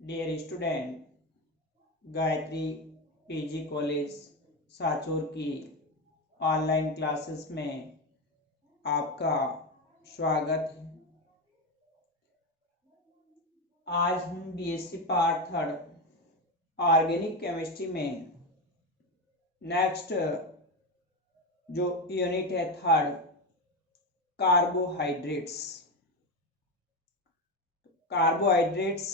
Dear student, Gayatri PG college Sanchore की online classes में आपका स्वागत है। आज हम BSc part third organic chemistry में नेक्स्ट जो यूनिट है थर्ड, कार्बोहाइड्रेट्स। कार्बोहाइड्रेट्स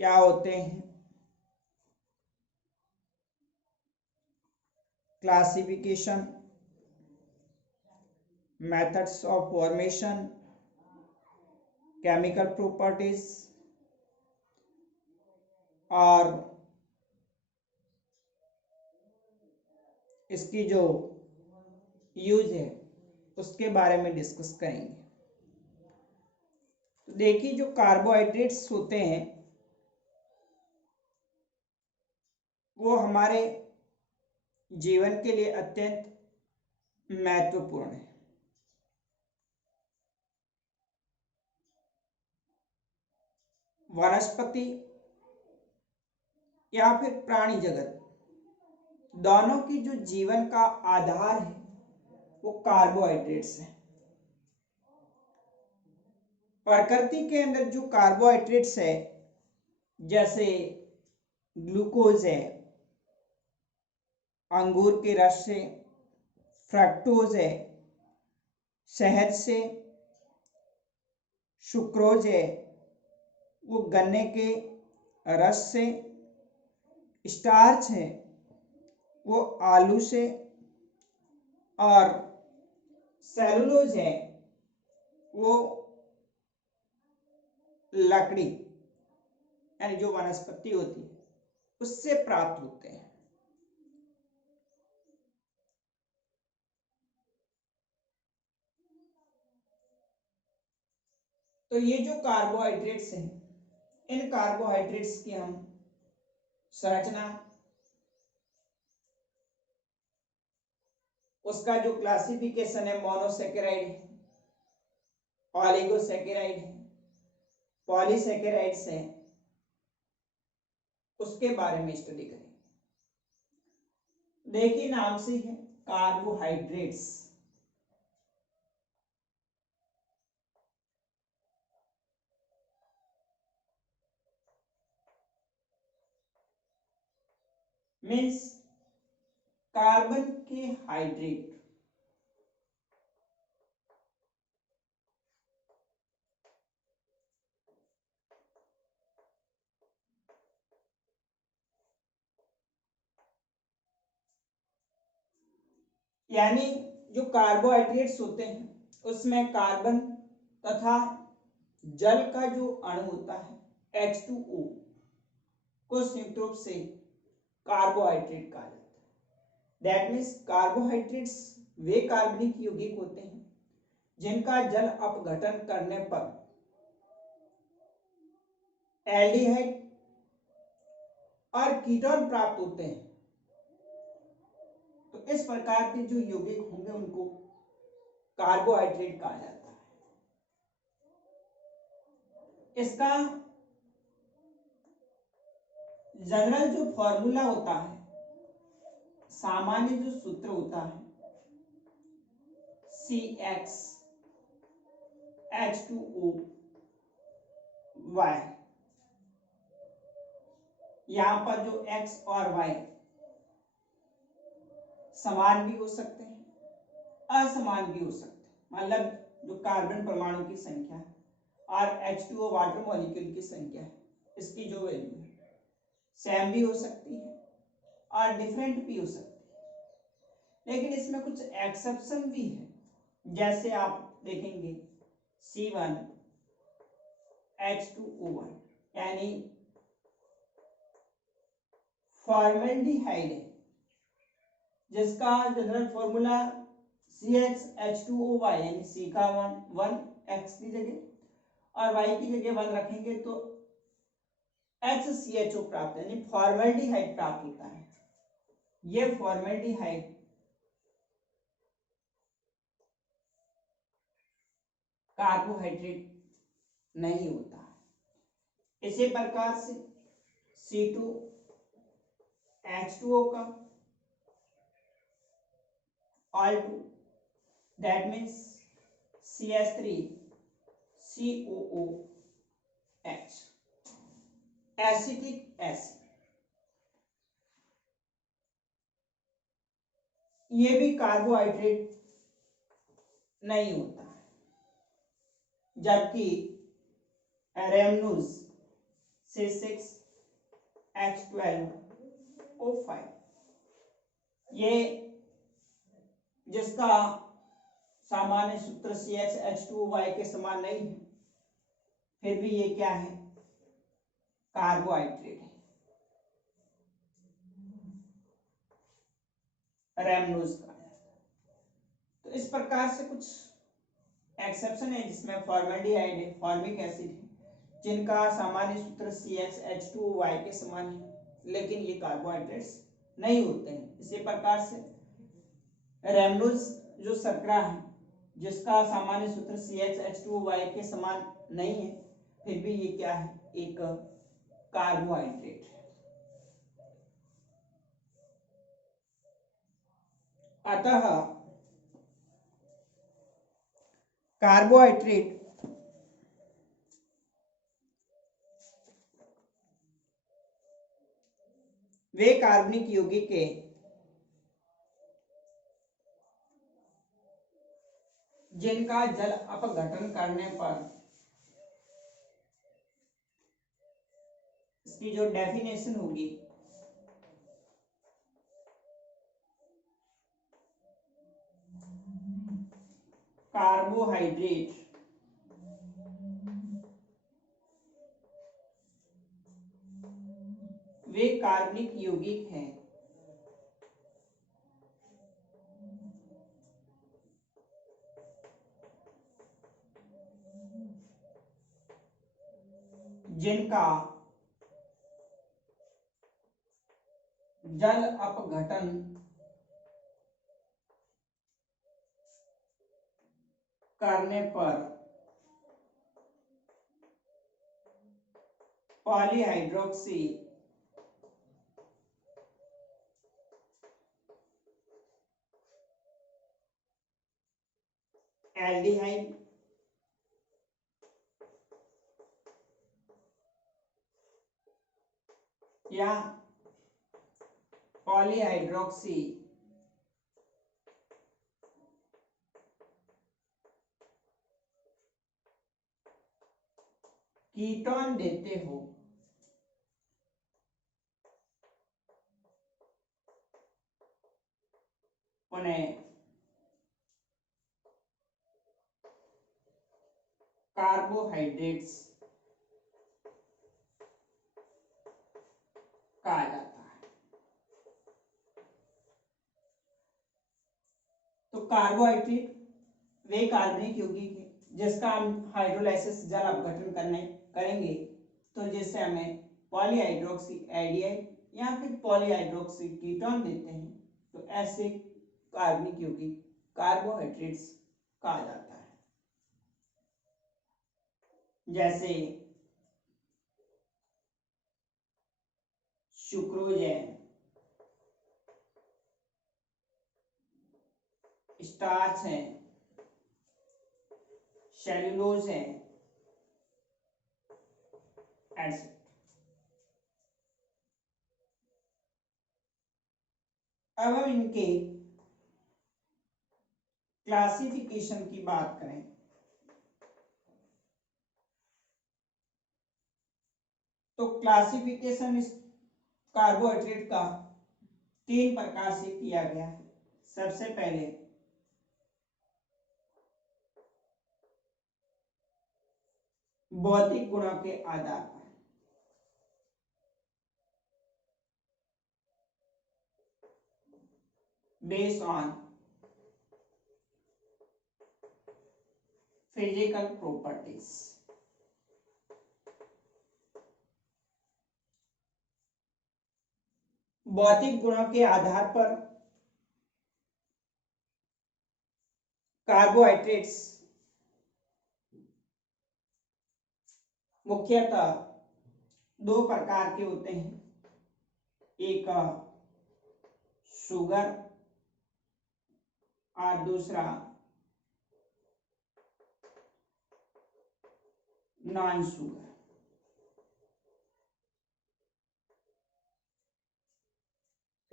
क्या होते हैं, classification, methods of formation, chemical properties और इसकी जो यूज है उसके बारे में डिस्कस करेंगे। तो देखिए, जो कार्बोहाइड्रेट्स होते हैं वो हमारे जीवन के लिए अत्यंत महत्वपूर्ण है। वनस्पति या फिर प्राणी जगत दोनों की जो जीवन का आधार है वो कार्बोहाइड्रेट्स है। प्रकृति के अंदर जो कार्बोहाइड्रेट्स है, जैसे ग्लूकोज है अंगूर के रस से, फ्रक्टोज है शहद से, सुक्रोज है वो गन्ने के रस से, स्टार्च है वो आलू से, और सेलुलोज है वो लकड़ी यानी जो वनस्पति होती है उससे प्राप्त होते हैं। तो ये जो कार्बोहाइड्रेट्स हैं, इन कार्बोहाइड्रेट्स की हम संरचना, उसका जो क्लासिफिकेशन है, मोनोसेकेराइड है, ऑलिगोसेकेराइड है, पॉलीसेकेराइड्स है, उसके बारे में स्टडी करेंगे। देखिए, नाम से है कार्बोहाइड्रेट्स। मीन्स कार्बन के हाइड्रेट। यानी जो कार्बोहाइड्रेट्स होते हैं उसमें कार्बन तथा जल का जो अणु होता है H2O को संयुक्त रूप से कार्बोहाइड्रेट कहा जाता है। दैट मीन्स कार्बोहाइड्रेट्स वे कार्बनिक यौगिक होते हैं जिनका जल अपघटन करने पर एल्डिहाइड और कीटोन प्राप्त होते हैं। तो इस प्रकार के जो यौगिक होंगे उनको कार्बोहाइड्रेट कहा जाता है। इसका जनरल जो फॉर्मूला होता है, सामान्य जो सूत्र होता है, CxH2O। यहां पर जो X और Y समान भी हो सकते हैं, असमान भी हो सकते हैं। मतलब जो कार्बन परमाणु की संख्या है और H2O वाटर मॉलिक्यूल की संख्या है, इसकी जो वैल्यू है सेम भी हो सकती है और डिफरेंट भी हो सकती है। लेकिन इसमें कुछ एक्सेप्शन भी है, जैसे आप देखेंगे C1H2O1 यानी फॉर्मेल्डिहाइड है, जिसका जनरल फॉर्मूला CHH2OY यानी C का 1 X की जगह और Y की जगह 1 रखेंगे तो HCHO प्राप्त यानी फॉर्मेल्डिहाइड प्राप्त होता है। ये फॉर्मेल्डिहाइड कार्बोहाइड्रेट नहीं होता है, इसी प्रकार से C2H2O का ऑल टू, that means CH3COOH, acetic acid. ये भी कार्बोहाइड्रेट नहीं होता है, जबकि रेमनूज C6H12O5 ये जिसका सामान्य सूत्र CxH2Y के समान नहीं है, फिर भी ये क्या है, कार्बोहाइड्रेट है, रेमनूज का। तो इस प्रकार से कुछ एक्सेप्शन है जिसमें फॉर्मेल्डिहाइड है, फॉर्मिक एसिड है, जिनका सामान्य सूत्र CxH2Y के समान है, लेकिन ये कार्बोहाइड्रेट्स नहीं होते हैं। इसी प्रकार से रेमनूज जो शर्करा है, जिसका सामान्य सूत्र CxH2Y के समान नहीं है, फिर भी ये क्या है, एक कार्बोहाइड्रेट है। अतः कार्बोहाइड्रेट वे कार्बनिक यौगिक के जिनका जल अपघटन करने पर, इसकी जो डेफिनेशन होगी, कार्बोहाइड्रेट वे कार्बनिक यौगिक हैं जिनका जल अपघटन करने पर पॉलीहाइड्रोक्सी एल्डिहाइड या पॉलीहाइड्रोक्सी कीटोन देते हो, उन्हें कार्बोहाइड्रेट्स कहा जाता है। तो कार्बोहाइड्रेट वे कार्बनिक यौगिक है जिसका हम हाइड्रोलाइसिस जल अपघटन करेंगे तो जिससे हमें पॉलीहाइड्रोक्सी एल्डिहाइड या फिर पॉलीहाइड्रोक्सी कीटोन देते हैं, तो ऐसे कार्बनिक यौगिक कार्बोहाइड्रेट्स कहा जाता है। जैसे सुक्रोज है, स्टार्च है, सेल्यूलोज है, एटसेट्रा। अब हम इनके क्लासिफिकेशन की बात करें तो क्लासिफिकेशन इस कार्बोहाइड्रेट का 3 प्रकार से किया गया है। सबसे पहले भौतिक गुणों के आधार पर, बेस्ड ऑन फिजिकल प्रॉपर्टीज। भौतिक गुणों के आधार पर कार्बोहाइड्रेट्स मुख्यतः दो प्रकार के होते हैं, एक शुगर और दूसरा नॉन शुगर।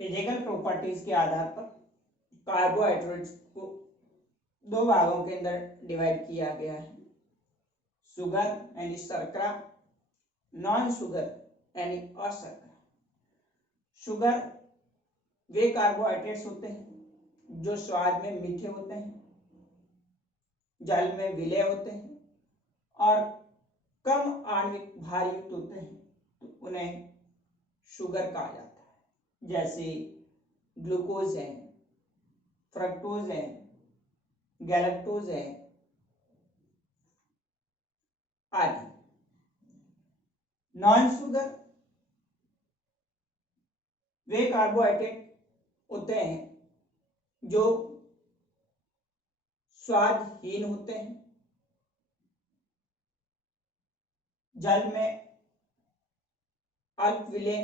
फिजिकल प्रॉपर्टीज के आधार पर कार्बोहाइड्रेट्स को दो भागों के अंदर डिवाइड किया गया है, शुगर यानी शर्करा, नॉन शुगर यानी अशर्करा। शुगर वे कार्बोहाइड्रेट्स होते हैं जो स्वाद में मीठे होते हैं, जल में विलय होते हैं और कम आणविक भार युक्त होते हैं, तो उन्हें शुगर कहा जाता है। जैसे ग्लूकोज है, फ्रक्टोज है, गैलेक्टोज है आदि। नॉन शुगर वे कार्बोहाइड्रेट होते हैं जो स्वादहीन होते हैं, जल में अल्प विलय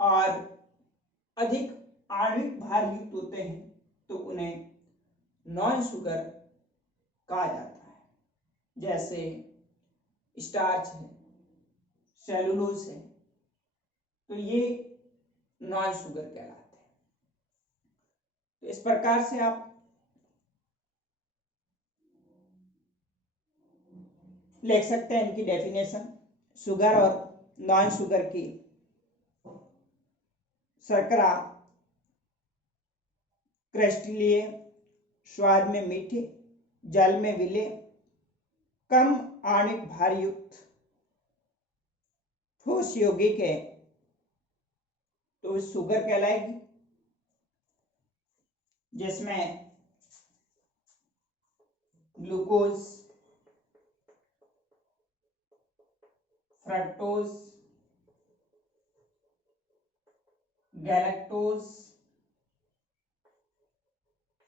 और अधिक आणविक भार युक्त होते हैं, तो उन्हें नॉन शुगर कहा जाता है। जैसे स्टार्च है, सेलुलोज है, तो ये नॉन शुगर कहलाते हैं। तो इस प्रकार से आप लिख सकते हैं इनकी डेफिनेशन, शुगर और नॉन शुगर की। शर्करा क्रिस्टलीय, स्वाद में मीठे, जल में विलय, कम आणविक भार युक्त, ठोस यौगिक है, तो शुगर कहलाएगी, जिसमें glucose, fructose, galactose,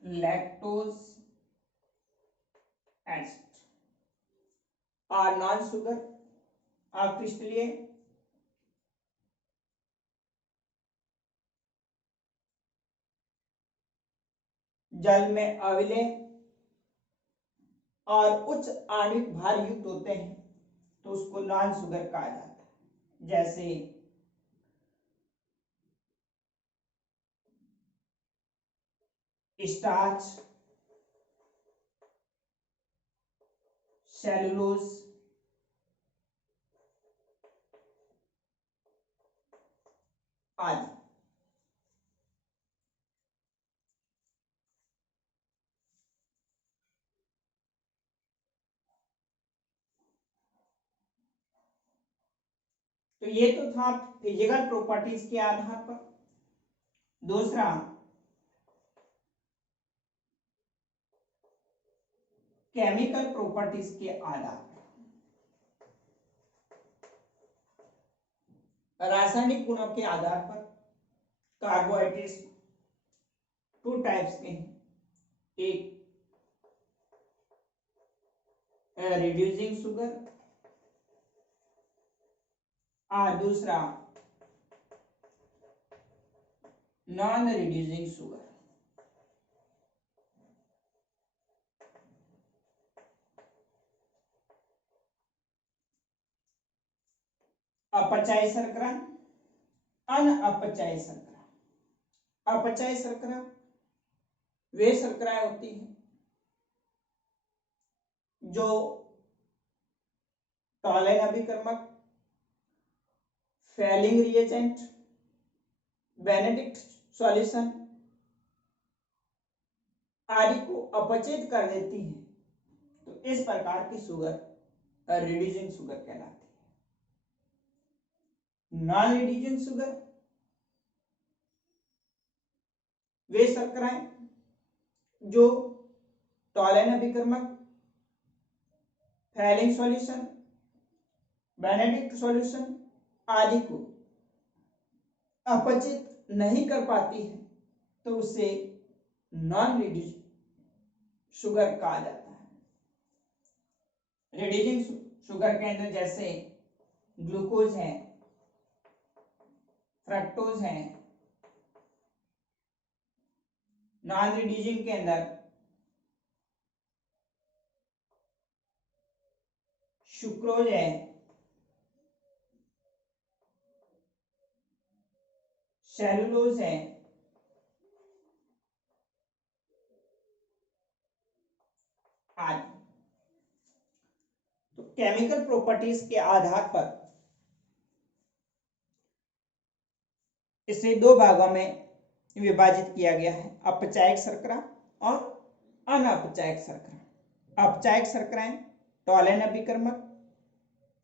lactose acid और नॉन शुगर अक्रिस्टलीय, जल में अविलय और उच्च आणविक भार युक्त होते हैं, तो उसको नॉन शुगर कहा जाता है। जैसे स्टार्च, सेलुलोज आदि। तो ये तो था फिजिकल प्रॉपर्टीज के आधार पर। दूसरा, केमिकल प्रॉपर्टीज के आधार पर, रासायनिक गुणों के आधार पर कार्बोहाइड्रेट्स टू टाइप्स के हैं, एक रिड्यूसिंग शुगर और दूसरा नॉन रिड्यूसिंग शुगर। अपचायी शर्करा, अनअपचायी शर्करा। अपचायी शर्करा वे शर्कराएं होती हैं जो टॉलेन अभिकर्मक, फेलिंग रिएजेंट, बेनेडिक्ट सॉल्यूशन आदि को अपचित कर देती है, तो इस प्रकार की शुगर रिड्यूसिंग शुगर कहलाती है। नॉन रिड्यूसिंग शुगर वे शर्कराएं जो टॉलेन अभिकर्मक, फेलिंग सॉल्यूशन, बेनेडिक्ट सॉल्यूशन आदि को अपचित नहीं कर पाती है, तो उसे नॉन रिड्यूसिंग शुगर कहा जाता है। रिड्यूसिंग शुगर के अंदर जैसे ग्लूकोज है, फ्रक्टोज है, नॉन रिड्यूसिंग के अंदर सुक्रोज है, सेलुलोज है, आदि। तो केमिकल प्रॉपर्टीज के आधार पर इसे दो भागों में विभाजित किया गया है, अपचायक शर्करा और अनअपचायक शर्करा। अपचायक शर्कराएं टॉलेन अभिकर्मक,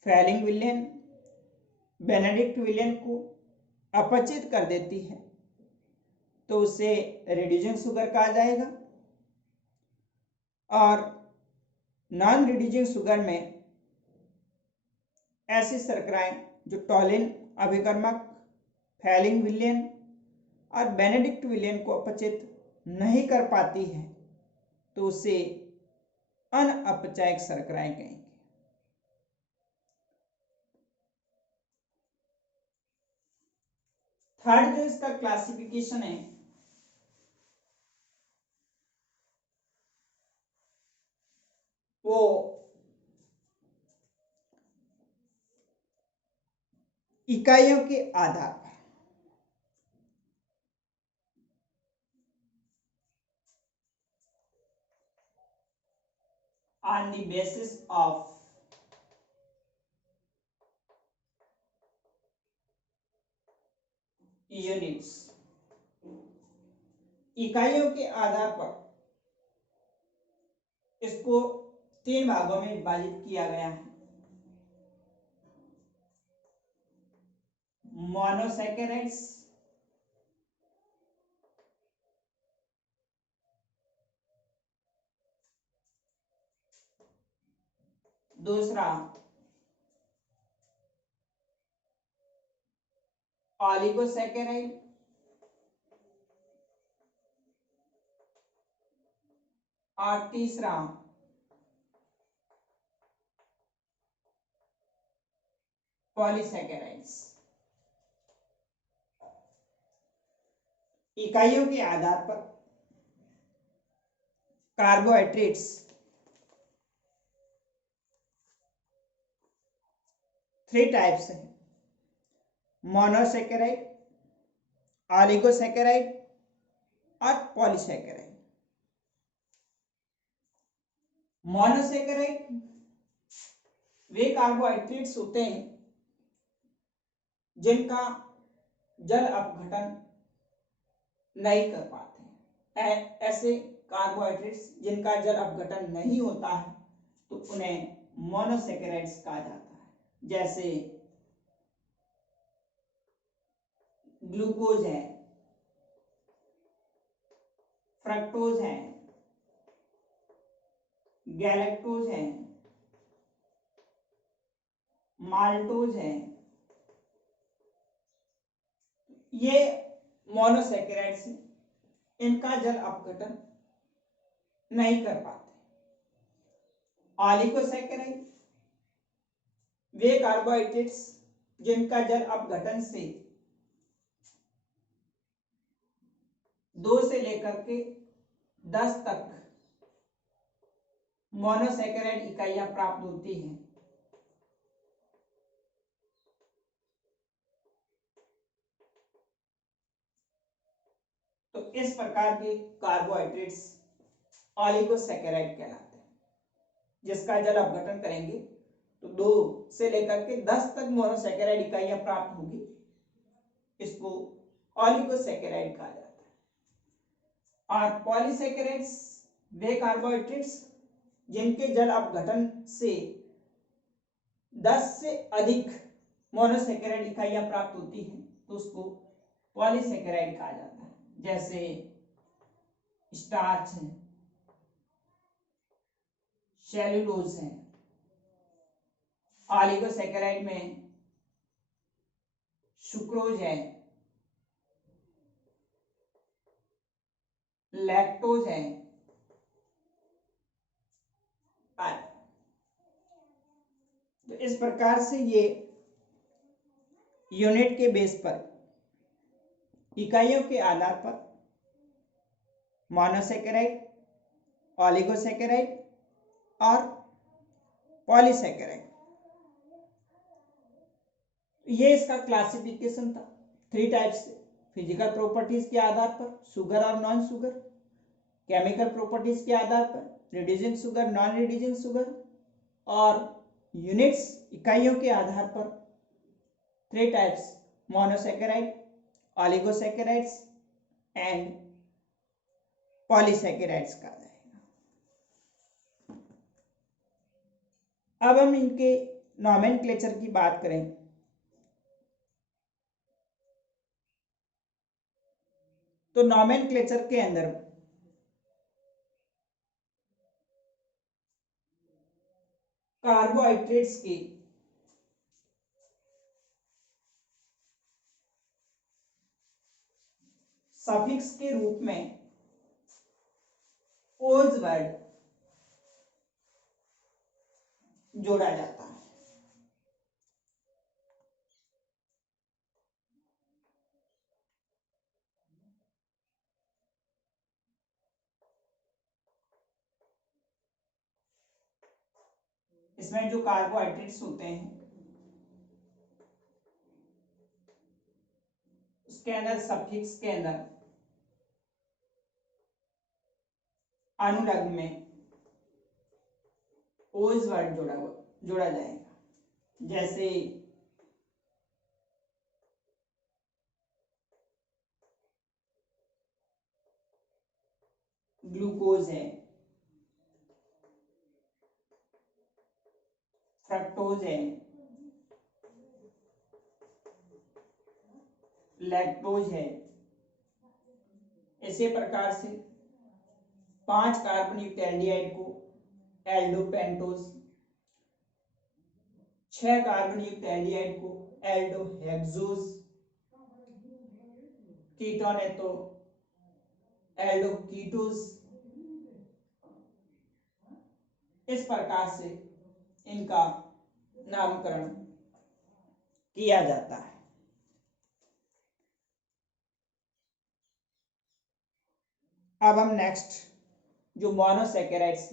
फेलिंग विलयन, बेनेडिक्ट विलयन को अपचित कर देती है, तो उसे रिड्यूसिंग शुगर कहा जाएगा। और नॉन रिड्यूसिंग शुगर में ऐसी शर्कराएं जो टॉलिन अभिकर्मक, फेलिंग विलयन और बेनेडिक्ट विलयन को अपचित नहीं कर पाती है, तो उसे अनअपचायक शर्कराएं कहेंगे। थर्ड जो इसका क्लासिफिकेशन है वो इकाइयों के आधार पर। On the basis of units, इकाइयों के आधार पर इसको तीन भागों में विभाजित किया गया है। मोनोसैकेराइड्स, दूसरा ऑलिगोसैकेराइड, और तीसरा पॉलीसैकेराइड्स। इकाइयों के आधार पर कार्बोहाइड्रेट्स थ्री टाइप्स हैं, मोनोसैकेराइड, ऑलिगोसैकेराइड और पॉलीसैकेराइड। मोनोसैकेराइड वे कार्बोहाइड्रेट्स होते हैं जिनका जल अपघटन नहीं कर पाते हैं। ऐसे कार्बोहाइड्रेट्स जिनका जल अपघटन नहीं होता है तो उन्हें मोनोसैकेराइड्स कहा जाता है। जैसे ग्लूकोज है, फ्रक्टोज है, गैलेक्टोज है, माल्टोज है, ये मोनोसैकेराइड्स हैं, इनका जल अपघटन नहीं कर पाते। ऑलिगोसैकेराइड वे कार्बोहाइड्रेट्स जिनका जल अपघटन से 2 से लेकर के 10 तक मोनोसैकेराइड इकाइयां प्राप्त होती हैं। तो इस प्रकार के कार्बोहाइड्रेट्स ऑलिगोसैकेराइड कहलाते हैं। जिसका जल अपघटन करेंगे तो 2 से लेकर के 10 तक मोनोसैकेराइड इकाइयां प्राप्त होगी, इसको ऑलिगोसैकेराइड कहा जाता है। और पॉलीसैकेराइड्स वे कार्बोहाइड्रेट्स जिनके जल अपघटन से 10 से अधिक मोनोसैकेराइड इकाइयां प्राप्त होती हैं, तो उसको पॉलीसैकेराइड कहा जाता है। जैसे स्टार्च है, सेल्यूलोज है, ऑलिगोसैकेराइड में सुक्रोज है, लैक्टोज है, तो इस प्रकार से ये यूनिट के बेस पर, इकाइयों के आधार पर मोनोसेकेराइड, ओलिगोसेकेराइड और पॉलीसेकेराइड, ये इसका क्लासिफिकेशन था 3 टाइप्स से। फिजिकल प्रॉपर्टीज के आधार पर शुगर और नॉन शुगर, केमिकल प्रॉपर्टीज के आधार पर reducing sugar, non reducing sugar, और यूनिट्स इकाइयों के आधार पर 3 types, monosaccharide, oligosaccharides and polysaccharides का जाएगा। अब हम इनके नॉमेनक्लेचर की बात करें तो नॉमेनक्लेचर के अंदर कार्बोहाइड्रेट्स के सफिक्स के रूप में ओज वर्ड जोड़ा जाता है। इसमें जो कार्बोहाइड्रेट्स होते हैं उसके अंदर सफिक्स के अंदर अनुलग्न में ओज वर्ड जोड़ा जाएगा, जैसे ग्लूकोज है, फ्रक्टोज है, लैक्टोज है। इसी प्रकार से 5 कार्बन युक्त एल्डिहाइड को एल्डोपेंटोज, 6 कार्बन युक्त एल्डिहाइड को एल्डोहेक्सोज, कीटोन है तो एल्डोकीटोज। इस प्रकार से इनका नामकरण किया जाता है। अब हम नेक्स्ट जो मोनोसेकेराइड्स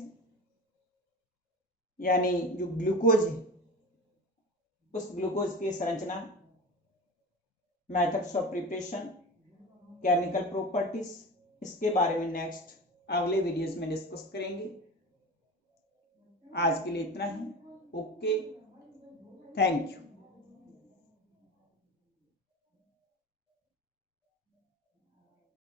यानी जो ग्लूकोज है उस ग्लूकोज की संरचना, methods of preparation, chemical properties, इसके बारे में नेक्स्ट अगले वीडियोस में डिस्कस करेंगे। आज के लिए इतना ही। Okay, thank you.